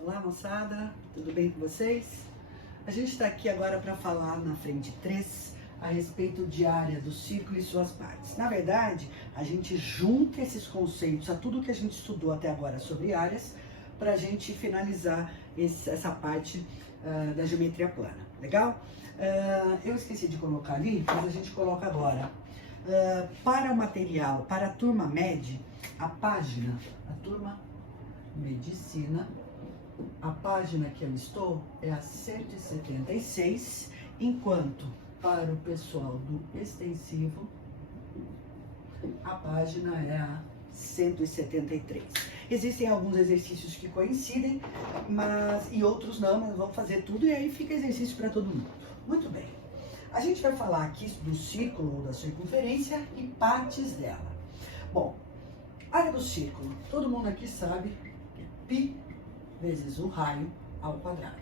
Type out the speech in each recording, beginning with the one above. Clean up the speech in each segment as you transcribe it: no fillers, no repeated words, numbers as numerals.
Olá, moçada, tudo bem com vocês? A gente está aqui agora para falar na frente 3 a respeito de área do círculo e suas partes. Na verdade, a gente junta esses conceitos a tudo que a gente estudou até agora sobre áreas para a gente finalizar essa parte da geometria plana, legal? Eu esqueci de colocar ali, mas a gente coloca agora. Para o material, para a turma MED, a turma Medicina, a página que eu estou é a 176, enquanto para o pessoal do extensivo, a página é a 173. Existem alguns exercícios que coincidem, e outros não, mas vamos fazer tudo e aí fica exercício para todo mundo. Muito bem. A gente vai falar aqui do círculo ou da circunferência e partes dela. Bom, área do círculo, todo mundo aqui sabe que é π vezes o raio ao quadrado.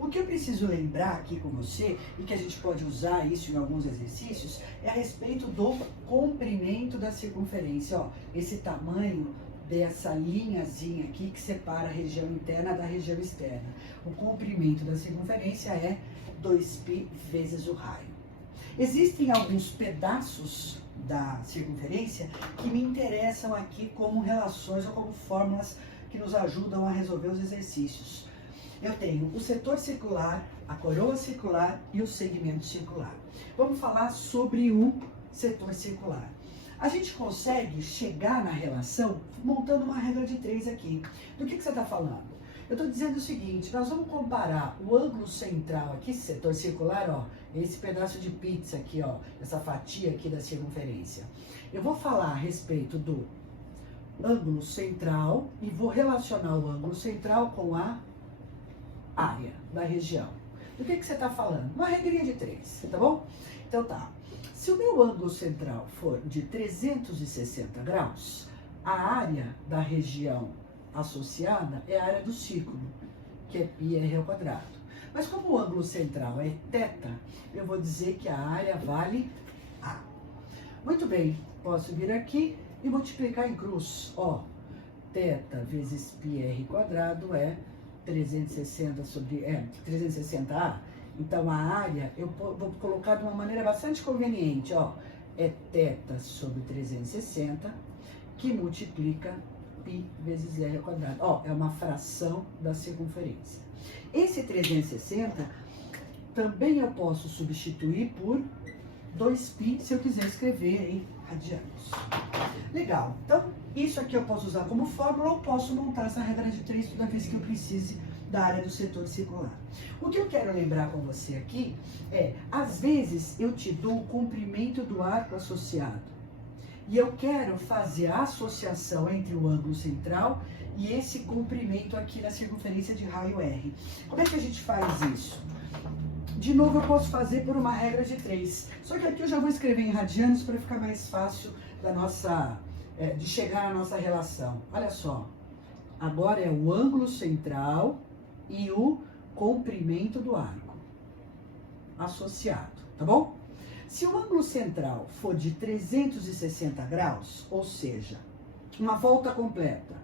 O que eu preciso lembrar aqui com você, e que a gente pode usar isso em alguns exercícios, é a respeito do comprimento da circunferência. Ó, esse tamanho dessa linhazinha aqui que separa a região interna da região externa. O comprimento da circunferência é 2π vezes o raio. Existem alguns pedaços da circunferência que me interessam aqui como relações ou como fórmulas que nos ajudam a resolver os exercícios. Eu tenho o setor circular, a coroa circular e o segmento circular. Vamos falar sobre o setor circular. A gente consegue chegar na relação montando uma regra de 3 aqui. Do que você está falando? Eu estou dizendo o seguinte, nós vamos comparar o ângulo central aqui, setor circular, ó, esse pedaço de pizza aqui, ó, essa fatia aqui da circunferência. Eu vou falar a respeito do ângulo central e vou relacionar o ângulo central com a área da região. Do que você está falando? Uma regrinha de 3, tá bom? Então tá. Se o meu ângulo central for de 360 graus, a área da região associada é a área do círculo, que é πr ao quadrado. Mas como o ângulo central é θ, eu vou dizer que a área vale A. Muito bem, posso vir aqui e multiplicar em cruz. Ó, θ vezes πr quadrado é 360A. Então a área eu vou colocar de uma maneira bastante conveniente, ó, é θ sobre 360 que multiplica π vezes r ao quadrado. Ó, é uma fração da circunferência. Esse 360 também eu posso substituir por 2π se eu quiser escrever em radianos. Legal. Então, isso aqui eu posso usar como fórmula ou posso montar essa regra de 3 toda vez que eu precise da área do setor circular. O que eu quero lembrar com você aqui é, às vezes eu te dou o comprimento do arco associado e eu quero fazer a associação entre o ângulo central e esse comprimento aqui na circunferência de raio R. Como é que a gente faz isso? De novo, eu posso fazer por uma regra de 3. Só que aqui eu já vou escrever em radianos para ficar mais fácil de chegar na nossa relação. Olha só. Agora é o ângulo central e o comprimento do arco associado, tá bom? Se o ângulo central for de 360 graus, ou seja, uma volta completa,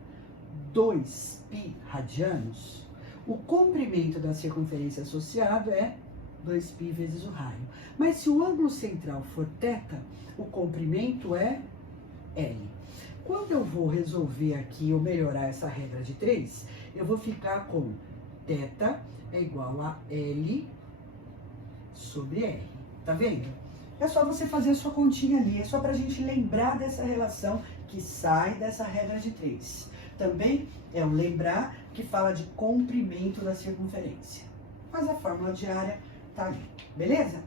2π radianos, o comprimento da circunferência associado é 2π vezes o raio. Mas se o ângulo central for θ, o comprimento é L. Quando eu vou resolver aqui ou melhorar essa regra de 3, eu vou ficar com θ é igual a L sobre R. Tá vendo? É só você fazer a sua continha ali. É só pra gente lembrar dessa relação que sai dessa regra de 3. Também é um lembrar que fala de comprimento da circunferência. Mas a fórmula de área tá ali. Beleza?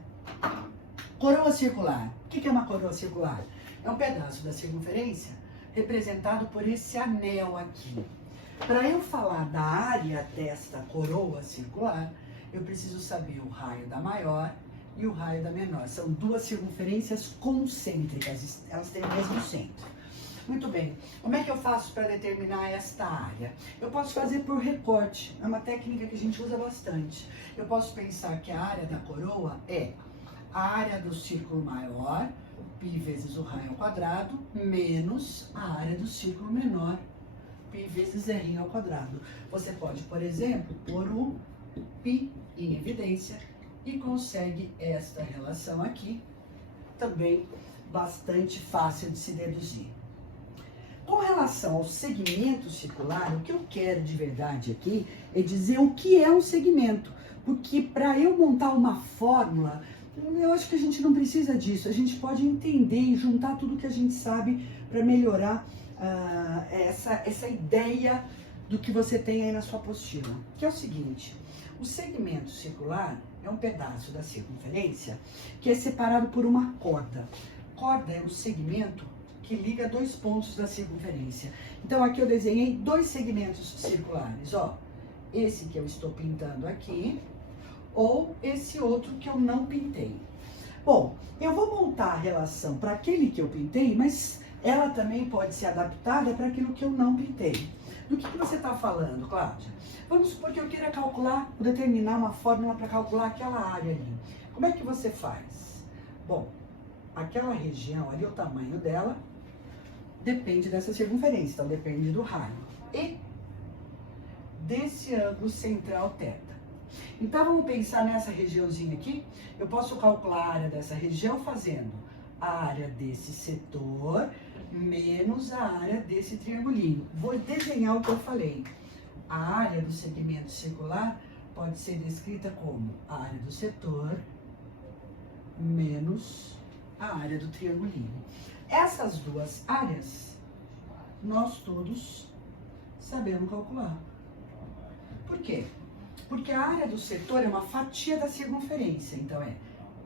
Coroa circular. O que é uma coroa circular? É um pedaço da circunferência representado por esse anel aqui. Para eu falar da área desta coroa circular, eu preciso saber o raio da maior e o raio da menor. São duas circunferências concêntricas, elas têm o mesmo centro. Muito bem, como é que eu faço para determinar esta área? Eu posso fazer por recorte, é uma técnica que a gente usa bastante. Eu posso pensar que a área da coroa é a área do círculo maior, π vezes o raio ao quadrado, menos a área do círculo menor, π vezes r ao quadrado. Você pode, por exemplo, pôr o π em evidência e consegue esta relação aqui, também bastante fácil de se deduzir. Com relação ao segmento circular, o que eu quero de verdade aqui é dizer o que é um segmento, porque para eu montar uma fórmula, eu acho que a gente não precisa disso, a gente pode entender e juntar tudo que a gente sabe para melhorar essa ideia do que você tem aí na sua apostila, que é o seguinte: o segmento circular é um pedaço da circunferência que é separado por uma corda. Corda é o segmento que liga dois pontos da circunferência. Então aqui eu desenhei dois segmentos circulares, ó. Esse que eu estou pintando aqui, ou esse outro que eu não pintei. Bom, eu vou montar a relação para aquele que eu pintei, mas ela também pode ser adaptada para aquilo que eu não pintei. Do que você está falando, Cláudia? Vamos supor que eu queira calcular, determinar uma fórmula para calcular aquela área ali. Como é que você faz? Bom, aquela região ali, o tamanho dela, depende dessa circunferência, então depende do raio. E desse ângulo central θ. Então vamos pensar nessa regiãozinha aqui. Eu posso calcular a área dessa região fazendo a área desse setor menos a área desse triangulinho. Vou desenhar o que eu falei. A área do segmento circular pode ser descrita como a área do setor menos a área do triangulinho. Essas duas áreas, nós todos sabemos calcular. Por quê? Porque a área do setor é uma fatia da circunferência, então é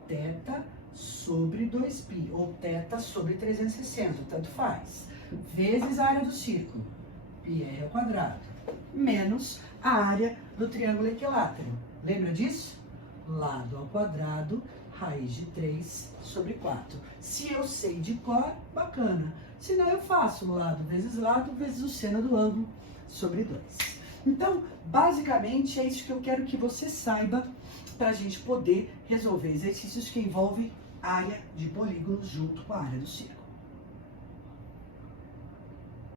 θ sobre 2π, ou θ sobre 360, tanto faz, vezes a área do círculo, πr ao quadrado, menos a área do triângulo equilátero. Lembra disso? Lado ao quadrado, raiz de 3 sobre 4. Se eu sei de cor, bacana. Se não, eu faço lado vezes o seno do ângulo sobre 2. Então, basicamente, é isso que eu quero que você saiba para a gente poder resolver exercícios que envolvem área de polígonos junto com a área do círculo.